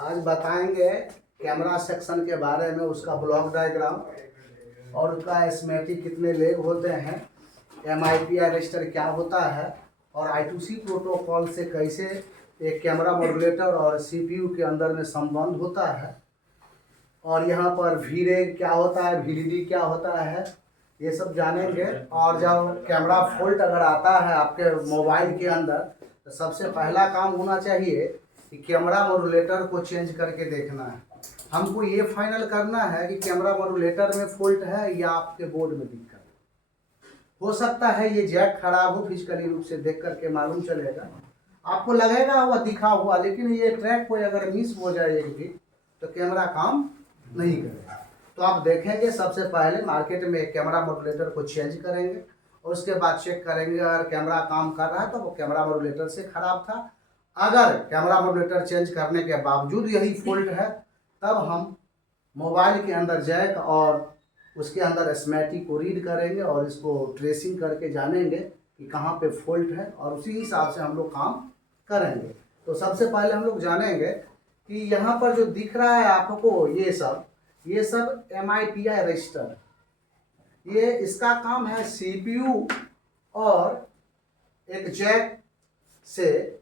आज बताएंगे camera section के बारे में, उसका ब्लॉक डायग्राम और उसका एस्मेटिक कितने लेग होते हैं, MIPI रजिस्टर क्या होता है और I2C प्रोटोकॉल से कैसे एक कैमरा मॉड्यूलेटर और CPU के अंदर में संबंध होता है, और यहाँ पर VREG क्या होता है, VDD क्या होता है, ये सब जानेंगे। और जब कैमरा फॉल्ट अगर आता है आपके मोबाइल के अंदर तो सबसे पहला काम होना चाहिए कि कैमरा मॉड्यूलेटर को चेंज करके देखना है। हमको ये फाइनल करना है कि कैमरा मॉड्यूलेटर में फॉल्ट है या आपके बोर्ड में दिक्कत है। हो सकता है ये जैक खराब हो, फिजिकली रूप से देख करके मालूम चलेगा, आपको लगेगा हुआ दिखा हुआ, लेकिन ये ट्रैक कोई अगर मिस हो जाए एक भी तो कैमरा काम नहीं करेगा। तो आप देखेंगे सबसे पहले मार्केट में कैमरा मॉड्यूलेटर को चेंज करेंगे और उसके बाद चेक करेंगे अगर कैमरा काम कर रहा है तो वो कैमरा मॉड्यूलेटर से खराब था। अगर कैमरा मॉड्यूलेटर चेंज करने के बावजूद यही फॉल्ट है तब हम मोबाइल के अंदर जैक और उसके अंदर एस्मेटिक को रीड करेंगे और इसको ट्रेसिंग करके जानेंगे कि कहाँ पे फॉल्ट है और उसी हिसाब से हम लोग काम करेंगे। तो सबसे पहले हम लोग जानेंगे कि यहाँ पर जो दिख रहा है आपको ये सब MIPI रजिस्टर, ये इसका काम है CPU और एक जैक से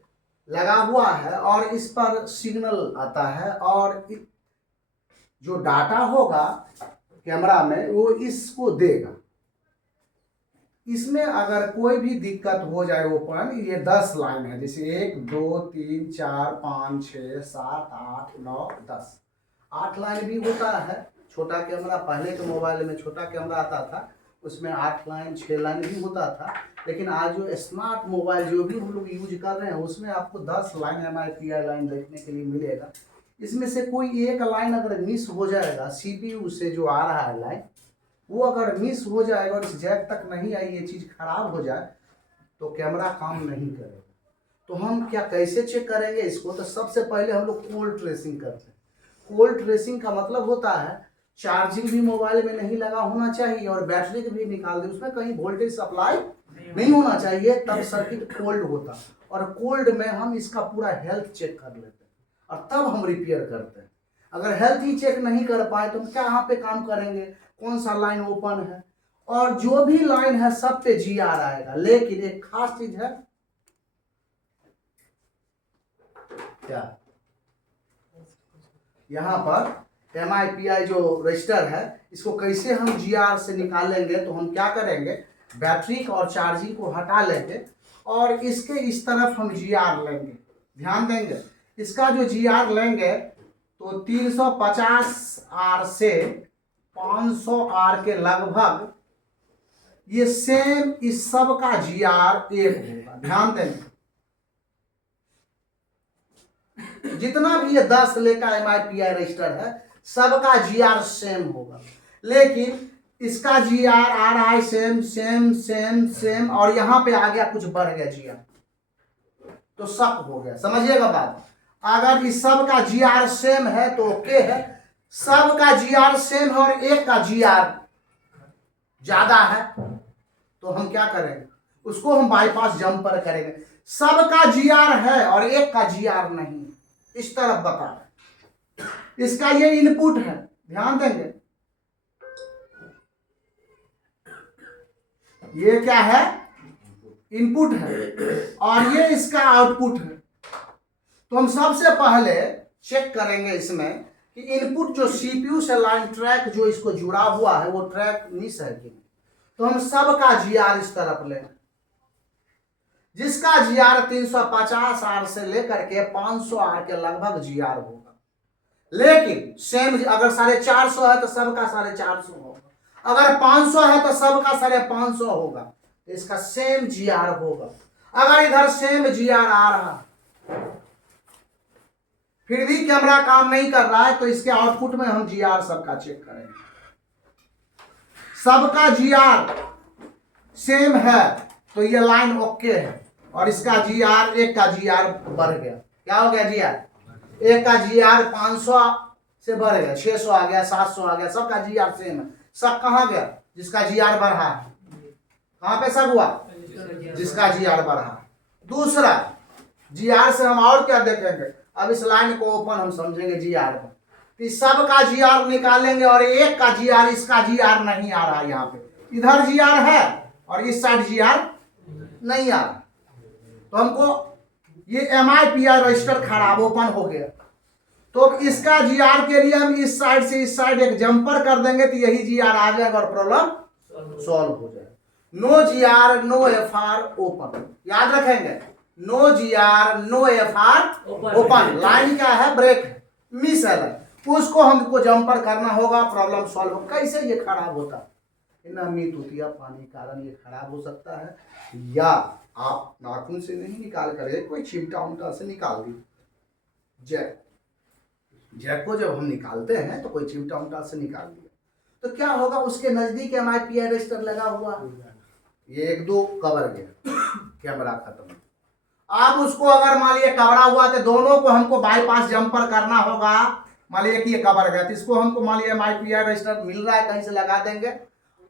लगा हुआ है और इस पर सिग्नल आता है और जो डाटा होगा कैमरा में वो इसको देगा। इसमें अगर कोई भी दिक्कत हो जाए ओपन, ये 10 लाइन है, जैसे 1 2 3 4 5 6 7 8 9 10, 8 लाइन भी होता है। छोटा कैमरा पहले के मोबाइल में छोटा कैमरा आता था उसमें 8 लाइन 6 लाइन भी होता था, लेकिन आज जो स्मार्ट मोबाइल जो भी हम लोग यूज कर रहे हैं उसमें आपको 10 लाइन MIPI लाइन देखने के लिए मिलेगा। इसमें से कोई एक लाइन अगर मिस हो जाएगा, CPU से जो आ रहा है लाइन वो अगर मिस हो जाएगा और इस जैक तक नहीं आई, ये चीज़ खराब हो जाए तो कैमरा काम नहीं करेगा। तो हम क्या कैसे चेक करेंगे इसको, तो सबसे पहले हम लोग कोल्ड ट्रेसिंग करते हैं। कोल्ड ट्रेसिंग का मतलब होता है चार्जिंग भी मोबाइल में नहीं लगा होना चाहिए और बैटरी भी निकाल दे, उसमें कहीं वोल्टेज सप्लाई नहीं होना चाहिए, तब सर्किट कोल्ड होता। और कोल्ड में हम इसका पूरा हेल्थ चेक कर लेते हैं और तब हम रिपेयर करते हैं। अगर हेल्थ ही चेक नहीं कर पाए तो हम क्या पे काम करेंगे, कौन सा लाइन ओपन है, और जो भी लाइन है सब पे GR आएगा। लेकिन एक खास चीज है क्या, यहाँ पर MIPI जो रजिस्टर है इसको कैसे हम GR से निकालेंगे, तो हम क्या करेंगे, बैटरी और चार्जिंग को हटा लेंगे और इसके इस तरफ हम GR लेंगे। ध्यान देंगे, इसका जो GR लेंगे तो 350R से 500R के लगभग ये सेम इस सब का GR एक होगा। ध्यान देंगे, जितना भी ये 10 लेका MIPI रजिस्टर है सबका GR सेम होगा, लेकिन इसका GR आ रहा है सेम सेम सेम सेम और यहाँ पे आ गया कुछ बढ़ गया GR, तो शक हो गया। समझिएगा बात, अगर इस सब का GR सेम है तो ओके है, सब का GR सेम है और एक का GR ज्यादा है तो हम क्या करेंगे, उसको हम बाईपास जंपर करेंगे। सब का GR है और एक का GR नहीं, इस तरफ बता रहे, इसका ये इनपुट है, ध्यान देंगे, ये क्या है, इनपुट है और ये इसका आउटपुट है। तो हम सबसे पहले चेक करेंगे इसमें कि इनपुट जो CPU से लाइन ट्रैक जो इसको जुड़ा हुआ है वो ट्रैक मिस है कि नहीं। तो हम सबका GR इस तरफ लेंगे, जिसका GR 350R से लेकर के 500R के लगभग GR होगा, लेकिन सेम अगर 450 है तो सबका 450 होगा, अगर 500 है तो सबका 550 होगा, तो इसका सेम GR होगा। अगर इधर सेम GR आ रहा फिर भी कैमरा काम नहीं कर रहा है तो इसके आउटपुट में हम GR सबका चेक करेंगे। सबका GR सेम है तो ये लाइन ओके है और इसका GR, एक का GR बढ़ गया। क्या हो गया GR, एक का GR 500 से बढ़ गया, 600 आ गया, 700 आ गया, सबका GR सेम है। सब कहाँ गया, जिसका GR बढ़ा है, कहाँ पे सब हुआ, जिसका GR बढ़ा। दूसरा GR से हम और क्या देखेंगे, अब इस लाइन को ओपन हम समझेंगे GR पर, तो सब का GR निकालेंगे और एक का GR, इसका GR नहीं आ रहा, यहाँ पे इधर GR है और इस साइड GR नहीं आ रहा, तो हमको ये MIPI रजिस्टर खराब ओपन हो गया, तो अब इसका GR के लिए हम इस साइड से इस साइड एक जंपर कर देंगे तो यही GR आ जाएगा और प्रॉब्लम सॉल्व हो जाएगा। No GR no FR open, याद रखेंगे, no GR no FR open. Line क्या है, ब्रेक है, मिस है लाइन, उसको हमको जंपर करना होगा, प्रॉब्लम सॉल्व हो। कैसे ये खराब होता है, नमी तुतिया पानी कारण ये खराब हो सकता है, या आप नाखून से नहीं निकाल कर कोई चिमटा उमटा से निकाल दी। जैक को जब हम निकालते हैं तो कोई चिमटा उमटा से निकाल दिया, तो क्या होगा, उसके नजदीक MIPI रजिस्टर लगा हुआ, ये एक दो कवर गया, कैमरा खत्म। आप उसको अगर मान लिया कवरा हुआ तो दोनों को हमको बाईपास जंपर करना होगा। मान लिया कि ये कवर गया तो इसको हमको मान लिया MIPI रजिस्टर मिल रहा है कहीं से लगा देंगे,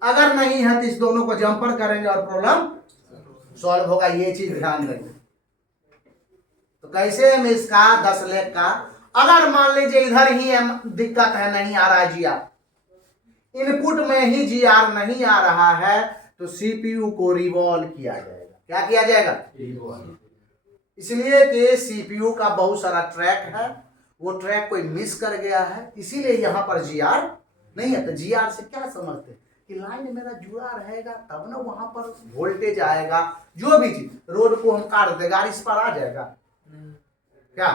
अगर नहीं है तो इस दोनों को जंपर करेंगे और प्रॉब्लम सॉल्व होगा। ये चीज ध्यान देंगे। तो कैसे हम इसका 10 लेख का, अगर मान लीजिए इधर ही दिक्कत है, नहीं आ रहा है GR, इनपुट में ही GR नहीं आ रहा है, तो CPU को रिवॉल्व किया जाएगा। क्या किया जाएगा, रिवॉल्व। इसलिए कि CPU का बहुत सारा ट्रैक है, वो ट्रैक कोई मिस कर गया है, इसीलिए यहाँ पर GR नहीं है। तो GR से क्या समझते हैं कि लाइन मेरा जुड़ा रहेगा तब ना वहां पर वोल्टेज आएगा, जो भी चीज रोड को हम काट देगा गाड़ी इस पर आ जाएगा, क्या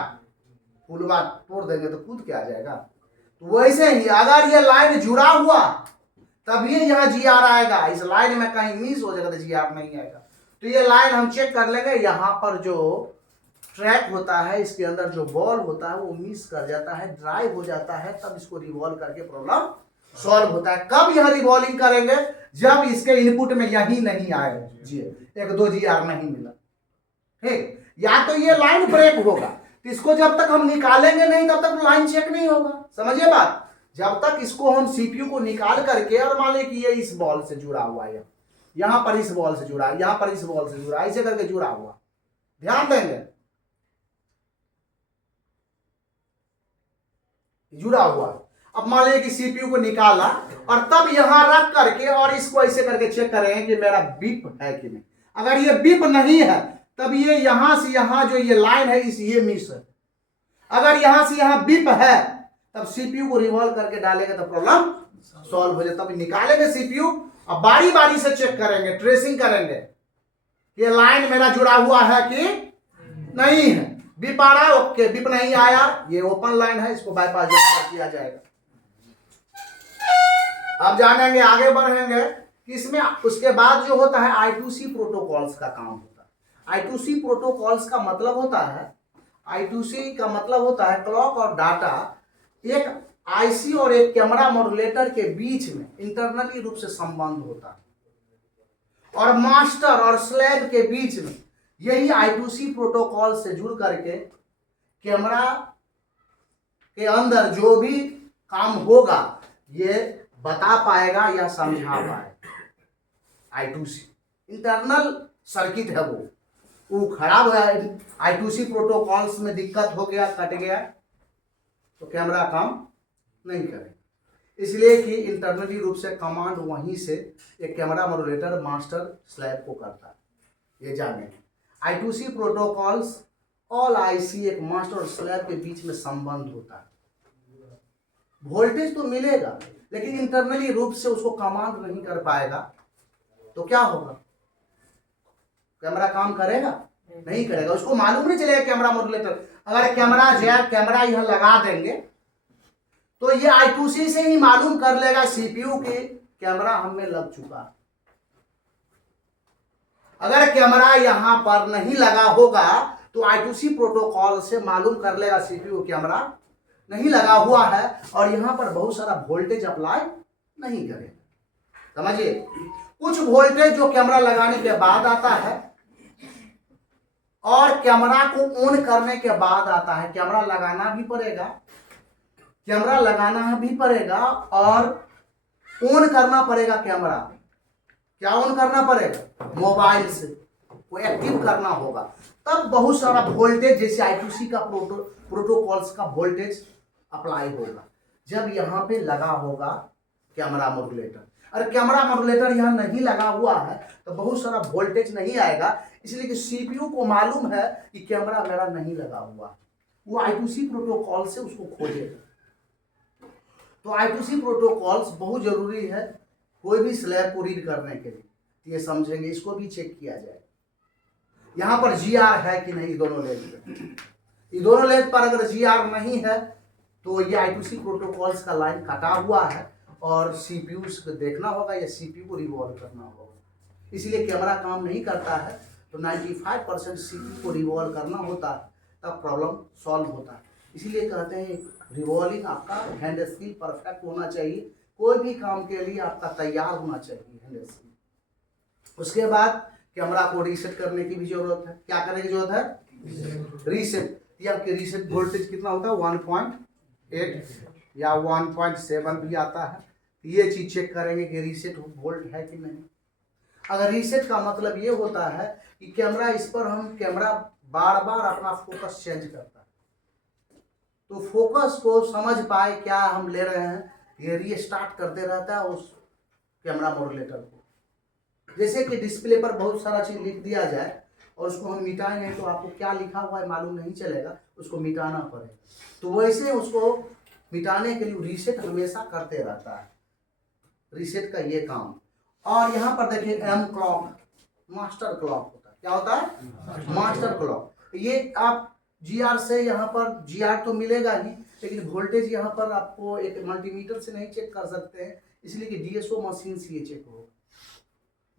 पुलवा तोड़ देंगे तो कूद के आ जाएगा। तो वैसे ही अगर ये लाइन जुड़ा हुआ तभी यहाँ GR आएगा, इस लाइन में कहीं मिस हो जाएगा तो GR नहीं आएगा। तो ये लाइन हम चेक कर लेंगे, यहाँ पर जो ट्रैक होता है इसके अंदर जो बॉल होता है वो मिस कर जाता है, ड्राइव हो जाता है, तब इसको रिवॉल्व करके प्रॉब्लम सॉल्व होता है। कब यह रिवॉल्विंग करेंगे, जब इसके इनपुट में यही नहीं आए जी, एक दो GR नहीं मिला, ठीक, या तो ये लाइन ब्रेक होगा, तो इसको जब तक हम निकालेंगे नहीं तब तक लाइन चेक नहीं होगा। समझिए बात, जब तक इसको हम CPU को निकाल करके, और मान लीजिए कि ये इस बॉल से जुड़ा हुआ है, यहां पर इस बॉल से जुड़ा है, यहां पर इस बॉल से जुड़ा है, ऐसे करके जुड़ा हुआ, ध्यान देंगे, जुड़ा हुआ। अब मान लीजिए कि CPU को निकाला और तब यहां रख करके और इसको ऐसे करके चेक करें कि मेरा बीप है कि नहीं। अगर ये बीप नहीं है तब ये यहां से यहां जो ये लाइन है इस ये मिस है। अगर यहां से यहां बीप है तब CPU को रिवॉल्व करके डालेंगे तो प्रॉब्लम सॉल्व हो जाए। तब निकालेंगे CPU, अब बारी बारी से चेक करेंगे, ट्रेसिंग करेंगे, ये लाइन मेरा जुड़ा हुआ है कि नहीं है। बीप आ रहा है, ओके, बीप नहीं आया, ये ओपन लाइन है, इसको बाईपास किया जाएगा। अब जानेंगे, आगे बढ़ेंगे कि इसमें उसके बाद जो होता है I2C प्रोटोकॉल्स का काम होता है। I2C प्रोटोकॉल्स का मतलब होता है, I2C का मतलब होता है क्लॉक और डाटा एक IC और एक कैमरा मॉड्यूलेटर के बीच में इंटरनली रूप से संबंध होता है, और मास्टर और स्लेव के बीच में यही I2C प्रोटोकॉल से जुड़ करके कैमरा के अंदर जो भी काम होगा ये बता पाएगा या समझा पाएगा। I2C इंटरनल सर्किट है, वो खराब है, I2C प्रोटोकॉल्स में दिक्कत हो गया, कट गया, तो कैमरा काम नहीं करेगा। इसलिए कि इंटरनली रूप से कमांड वहीं से एक कैमरा मॉड्यूलेटर मास्टर स्लैब को करता है। ये जाने I2C प्रोटोकॉल्स ऑल IC एक मास्टर और स्लैब के बीच में संबंध होता है। वोल्टेज तो मिलेगा लेकिन इंटरनली रूप से उसको कमांड नहीं कर पाएगा, तो क्या होगा, कैमरा काम करेगा नहीं करेगा, उसको मालूम नहीं चलेगा कैमरा मॉड्यूलेटर। अगर कैमरा यहां लगा देंगे तो ये I2C से ही मालूम कर लेगा CPU की कैमरा हमें लग चुका। अगर कैमरा यहां पर नहीं लगा होगा तो I2C प्रोटोकॉल से मालूम कर लेगा CPU कैमरा नहीं लगा हुआ है और यहां पर बहुत सारा वोल्टेज अप्लाई नहीं करेगा। समझिए, कुछ वोल्टेज जो कैमरा लगाने के बाद आता है और कैमरा को ऑन करने के बाद आता है। कैमरा लगाना भी पड़ेगा और ऑन करना पड़ेगा। कैमरा क्या ऑन करना पड़ेगा, मोबाइल से वो एक्टिव करना होगा, तब बहुत सारा वोल्टेज जैसे I2C का प्रोटोकॉल्स का वोल्टेज अप्लाई होगा। जब यहाँ पे लगा होगा कैमरा मॉड्यूलेटर, और कैमरा मॉड्यूलेटर यहाँ नहीं लगा हुआ है तो बहुत सारा वोल्टेज नहीं आएगा, इसलिए कि CPU को मालूम है कि कैमरा मेरा नहीं लगा हुआ, वो I2C प्रोटोकॉल से उसको खोजेगा। तो I2C प्रोटोकॉल्स बहुत जरूरी है कोई भी स्लैब को रीड करने के लिए, ये समझेंगे, इसको भी चेक किया जाए। यहाँ पर GR है कि नहीं दोनों लेग पे, ये दोनों लेग पर अगर GR नहीं है तो ये I2C प्रोटोकॉल्स का लाइन कटा हुआ है और CPU को देखना होगा या CPU को रिवॉल्व करना होगा, इसलिए कैमरा काम नहीं करता है। तो 95% CPU को रिवॉल्व करना होता है तब प्रॉब्लम सॉल्व होता है। इसीलिए कहते हैं रिवॉल्विंग आपका हैंड स्किल परफेक्ट होना चाहिए, कोई भी काम के लिए आपका तैयार होना चाहिए हैंड स्किल। उसके बाद कैमरा को रीसेट करने की भी जरूरत है। क्या करने की जरूरत है? रीसेट। ये आपके रीसेट वोल्टेज कितना होता है? 1.8 या 1.7 भी आता है। ये चीज चेक करेंगे कि रीसेट वोल्ट है कि नहीं। अगर रीसेट का मतलब ये होता है कि कैमरा इस पर हम कैमरा बार बार अपना फोकस चेंज करता है, तो फोकस को समझ पाए क्या हम ले रहे हैं, ये रीस्टार्ट करते रहता है उस कैमरा मॉड्यूलेटर को। जैसे कि डिस्प्ले पर बहुत सारा चीज लिख दिया जाए और उसको हम मिटाए नहीं तो आपको क्या लिखा हुआ है मालूम नहीं चलेगा, उसको मिटाना पड़ेगा। तो वैसे उसको मिटाने के लिए रीसेट हमेशा करते रहता है, रीसेट का ये काम। और यहाँ पर देखिए एम क्लॉक, मास्टर क्लॉक होता है। क्या होता है? Master clock. ये आप GR से यहाँ पर GR तो मिलेगा ही, लेकिन वोल्टेज यहाँ पर आपको एक मल्टीमीटर से नहीं चेक कर सकते हैं, इसलिए कि DSO मशीन से ये चेक होगा।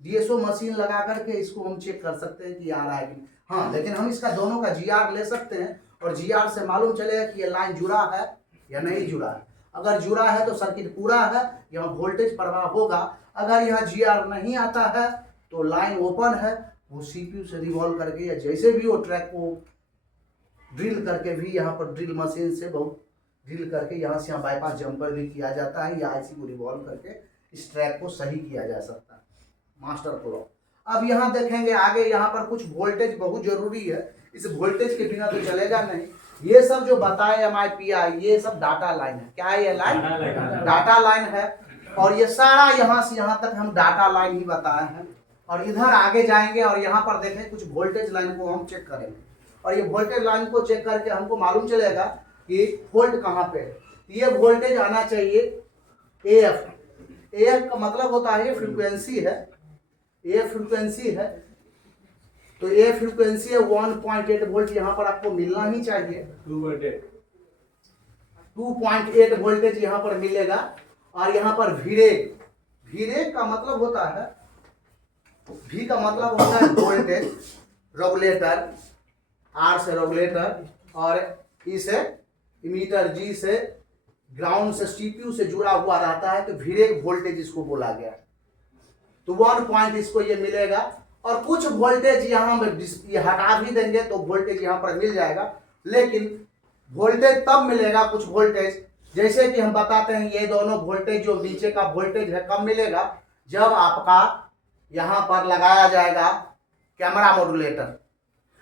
DSO मशीन लगा करके इसको हम चेक कर सकते हैं कि आ रहा है कि हाँ, लेकिन हम इसका दोनों का GR ले सकते हैं और GR से मालूम चलेगा कि ये लाइन जुड़ा है या नहीं जुड़ा है। अगर जुड़ा है तो सर्किट पूरा है, यहाँ वोल्टेज प्रवाह होगा। अगर यहाँ GR नहीं आता है तो लाइन ओपन है, वो CPU से रिवॉल्व करके या जैसे भी वो ट्रैक को ड्रिल करके भी यहाँ पर ड्रिल मशीन से बहुत ड्रिल करके यहाँ से यहाँ बाईपास जंपर भी किया जाता है या IC को रिवॉल्व करके इस ट्रैक को सही किया जा सकता है, मास्टर क्लॉक। अब यहाँ देखेंगे आगे, यहाँ पर कुछ वोल्टेज बहुत जरूरी है, इस वोल्टेज के बिना तो चलेगा नहीं। ये सब जो बताए MIPI ये सब डाटा लाइन है। क्या है ये लाइन? डाटा लाइन है। और ये सारा यहाँ से यहाँ तक हम डाटा लाइन ही बताए हैं। और इधर आगे जाएंगे और यहाँ पर देखें कुछ वोल्टेज लाइन को हम चेक करेंगे, और ये वोल्टेज लाइन को चेक करके हमको मालूम चलेगा कि फॉल्ट कहाँ पे है। ये वोल्टेज आना चाहिए AF। AF का मतलब होता है ये फ्रीक्वेंसी है, AF फ्रीक्वेंसी है। तो ये फ्रीक्वेंसी है 1.8 वोल्ट, यहाँ पर आपको मिलना ही चाहिए। 2.8 वोल्टेज यहाँ पर मिलेगा। और यहाँ पर VREG, VREG का मतलब होता है, V का मतलब होता है वोल्टेज रेगुलेटर, R से रेगुलेटर और E से इमीटर, G से ग्राउंड से CPU से जुड़ा हुआ रहता है, तो VREG वोल्टेज इसको बोला गया। तो 1 पॉइंट इसको ये मिलेगा। और कुछ वोल्टेज यहाँ ये हटा भी देंगे तो वोल्टेज यहाँ पर मिल जाएगा, लेकिन वोल्टेज तब मिलेगा कुछ वोल्टेज, जैसे कि हम बताते हैं ये दोनों वोल्टेज जो नीचे का वोल्टेज है कब मिलेगा? जब आपका यहाँ पर लगाया जाएगा कैमरा मॉड्यूलेटर।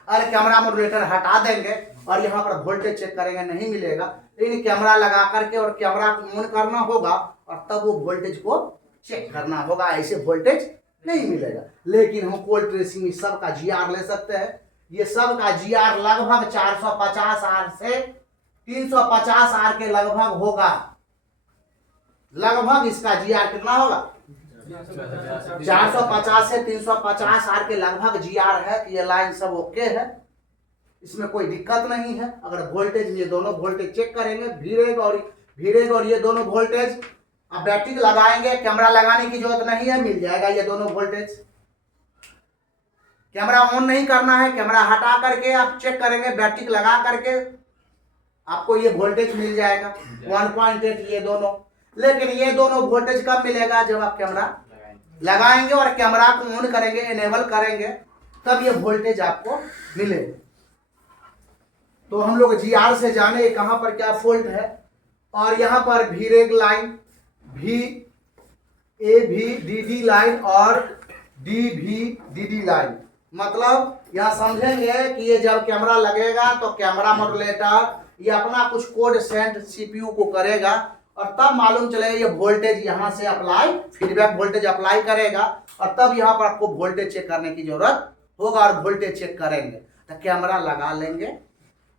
अरे कैमरा मॉड्यूलेटर हटा देंगे और यहाँ पर वोल्टेज चेक करेंगे, नहीं मिलेगा। लेकिन कैमरा लगा करके और कैमरा को ऑन करना होगा और तब वो वोल्टेज को चेक करना होगा, ऐसे वोल्टेज नहीं मिलेगा। लेकिन हम कोल्ड ट्रेसिंग में सब का GR ले सकते हैं। ये सब का GR लगभग 450 R से 350 R के लगभग होगा। लगभग इसका GR कितना होगा? 450 से 350 R के लगभग GR है। ये लाइन सब ओके है, इसमें कोई दिक्कत नहीं है। अगर वोल्टेज ये दोनों वोल्टेज चेक करेंगे, VREG और ये दोनों वोल्टेज, अब बैटरी लगाएंगे, कैमरा लगाने की जरूरत नहीं है, मिल जाएगा ये दोनों वोल्टेज। कैमरा ऑन नहीं करना है, कैमरा हटा करके आप चेक करेंगे, बैटरी लगा करके आपको ये वोल्टेज मिल जाएगा 1.8 ये दोनों। लेकिन ये दोनों वोल्टेज कब मिलेगा? जब आप कैमरा लगाएंगे और कैमरा को ऑन करेंगे, एनेबल करेंगे, तब ये वोल्टेज आपको मिलेगा। तो हम लोग GR से जाने कहां पर क्या फॉल्ट है। और यहाँ पर VREG लाइन, VAVDD लाइन और DVDD लाइन, मतलब यहाँ समझेंगे कि ये जब कैमरा लगेगा तो कैमरा मॉड्यूलेटर ये अपना कुछ कोड सेंड सीपीयू को करेगा और तब मालूम चलेगा ये वोल्टेज यहाँ से अप्लाई, फीडबैक वोल्टेज अप्लाई करेगा और तब यहाँ पर आपको वोल्टेज चेक करने की जरूरत होगा और वोल्टेज चेक करेंगे तो कैमरा लगा लेंगे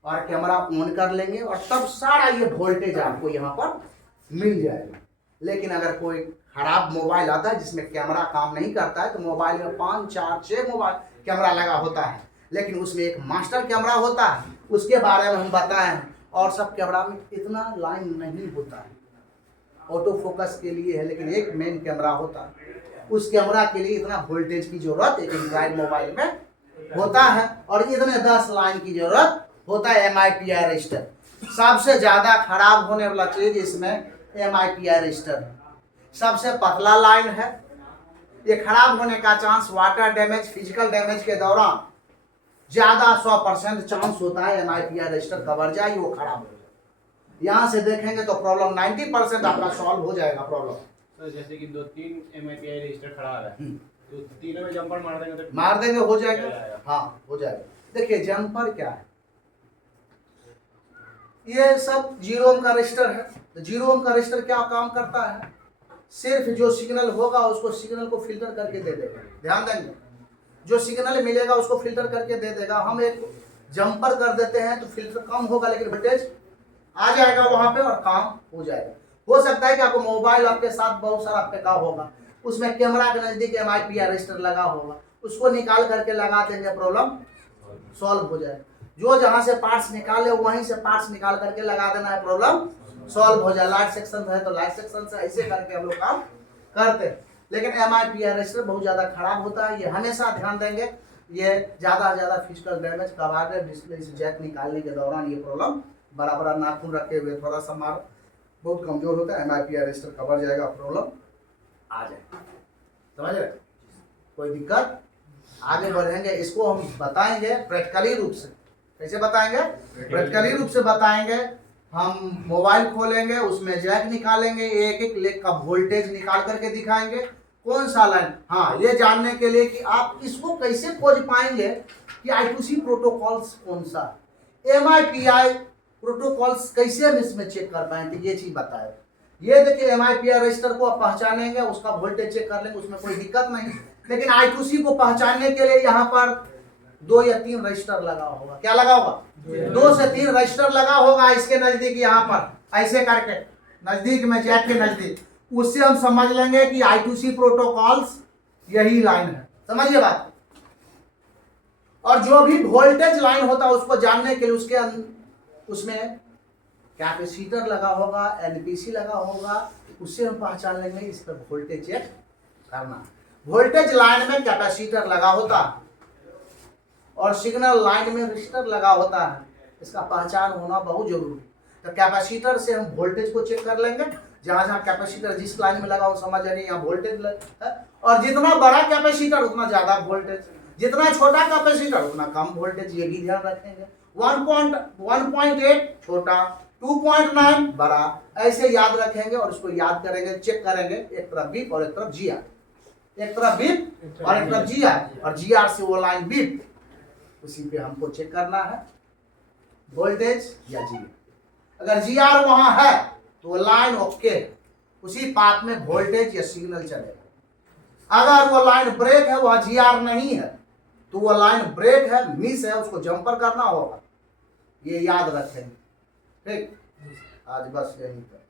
और कैमरा ऑन कर लेंगे और तब सारा ये वोल्टेज आपको यहाँ पर मिल जाएगा। लेकिन अगर कोई खराब मोबाइल आता है जिसमें कैमरा काम नहीं करता है तो मोबाइल में 5, 4, 6 मोबाइल कैमरा लगा होता है, लेकिन उसमें एक मास्टर कैमरा होता है, उसके बारे में हम बताए हैं। और सब कैमरा में इतना लाइन नहीं होता है, ऑटो फोकस के लिए है, लेकिन एक मेन कैमरा होता है। उस कैमरा के लिए इतना वोल्टेज की जरूरत एक एंड्रॉइड मोबाइल में होता है और इतने 10 लाइन की जरूरत होता है। MIPI रजिस्टर सबसे ज्यादा खराब होने वाला चीज इसमें MIPI रजिस्टर है। सबसे पतला लाइन है, ये खराब होने का chance water damage, physical damage के दौरान ज्यादा 100% चांस होता है MIPI रजिस्टर कवर जाए, वो खराब हो जाए। यहाँ से देखेंगे तो प्रॉब्लम 90% आपका सॉल्व हो जाएगा प्रॉब्लम। तो जैसे कि 2-3 MIPI रजिस्टर खराब है तो तीनों में जंपर मार देंगे तो मार देंगे हो जाएगा। हाँ हो जाएगा। देखिए जंपर क्या है, ये सब 0 ओम का रजिस्टर है। तो 0 ओम का रजिस्टर क्या काम करता है, सिर्फ जो सिग्नल होगा उसको सिग्नल को फिल्टर करके दे देगा। ध्यान देंगे, जो सिग्नल मिलेगा उसको फिल्टर करके दे देगा। हम एक जंपर कर देते हैं तो फिल्टर कम होगा लेकिन वोल्टेज आ जाएगा वहां पे और काम हो जाएगा। हो सकता है कि आपको मोबाइल आपके साथ बहुत सारा फेंका होगा, उसमें कैमरा के नजदीक MIPI रजिस्टर लगा होगा, उसको निकाल करके लगा देंगे, प्रॉब्लम सॉल्व हो जाएगा। जो जहां से पार्ट्स निकाले वहीं से पार्ट्स निकाल करके लगा देना है, प्रॉब्लम सॉल्व हो जाए। लाइट सेक्शन है तो लाइट सेक्शन से ऐसे करके हम लोग काम करते हैं। लेकिन MIPI रजिस्टर बहुत ज्यादा खराब होता है, ये हमेशा ध्यान देंगे। ये ज्यादा से ज्यादा फिजिकल डैमेज कार्बन डिस्प्ले से जैक निकालने के दौरान ये प्रॉब्लम बड़ा नाखून रखे हुए थोड़ा सा मार बहुत कमजोर होता है, MIPI रजिस्टर कवर जाएगा, प्रॉब्लम आ जाएगा। समझ रहे, कोई दिक्कत। आगे बढ़ेंगे, इसको हम बताएंगे प्रैक्टिकली रूप से। कैसे बताएंगे, प्रैक्टिकली रूप से बताएंगे। हम मोबाइल खोलेंगे, उसमें जैक निकालेंगे, एक एक लेग का वोल्टेज निकाल करके दिखाएंगे कौन सा लाइन। हाँ, ये जानने के लिए कि आप इसको कैसे खोज पाएंगे कि I2C प्रोटोकॉल्स कौन सा, MIPI प्रोटोकॉल्स कैसे हम इसमें चेक कर पाएंगे, ये चीज बताए। ये देखिए MIPI रजिस्टर को आप पहचानेंगे, उसका वोल्टेज चेक कर लेंगे, उसमें कोई दिक्कत नहीं। लेकिन I2C को पहचानने के लिए यहाँ पर 2 या 3 रजिस्टर लगा होगा। क्या लगा होगा, 2 से 3 रजिस्टर लगा होगा इसके नजदीक, यहाँ पर ऐसे करके नजदीक में जैक के नजदीक। उससे हम समझ लेंगे कि I2C प्रोटोकॉल्स यही लाइन है। समझिए बात। और जो भी वोल्टेज लाइन होता है उसको जानने के लिए उसमें कैपेसिटर लगा होगा, NPC लगा होगा, उससे हम पहचान लेंगे इस पर वोल्टेज चेक करना। वोल्टेज लाइन में कैपेसिटर लगा होता है और सिग्नल लाइन में रजिस्टर लगा होता है, इसका पहचान होना बहुत जरूरी है। तो कैपेसिटर से हम वोल्टेज को चेक कर लेंगे, जहां जहां कैपेसिटर जिस लाइन में लगा वो समझ जाएंगे यहाँ वोल्टेज है। और जितना बड़ा कैपेसिटर उतना ज्यादा वोल्टेज, जितना छोटा कैपेसिटर उतना कम वोल्टेज, ये भी ध्यान रखेंगे। 1.8 छोटा, 2.9 बड़ा, ऐसे याद रखेंगे और उसको याद करेंगे, चेक करेंगे। एक तरफ बीप और एक तरफ GR, एक तरफ बीप और एक तरफ GR, और GR से वो लाइन बीप, उसी पे हमको चेक करना है वोल्टेज या GR। अगर GR वहां है तो लाइन ओके, उसी पाथ में वोल्टेज या सिग्नल चलेगा। अगर वो लाइन ब्रेक है, वह GR नहीं है, तो वो लाइन ब्रेक है, मिस है, उसको जंपर करना होगा। ये याद रखेंगे। ठीक, आज बस यही तक।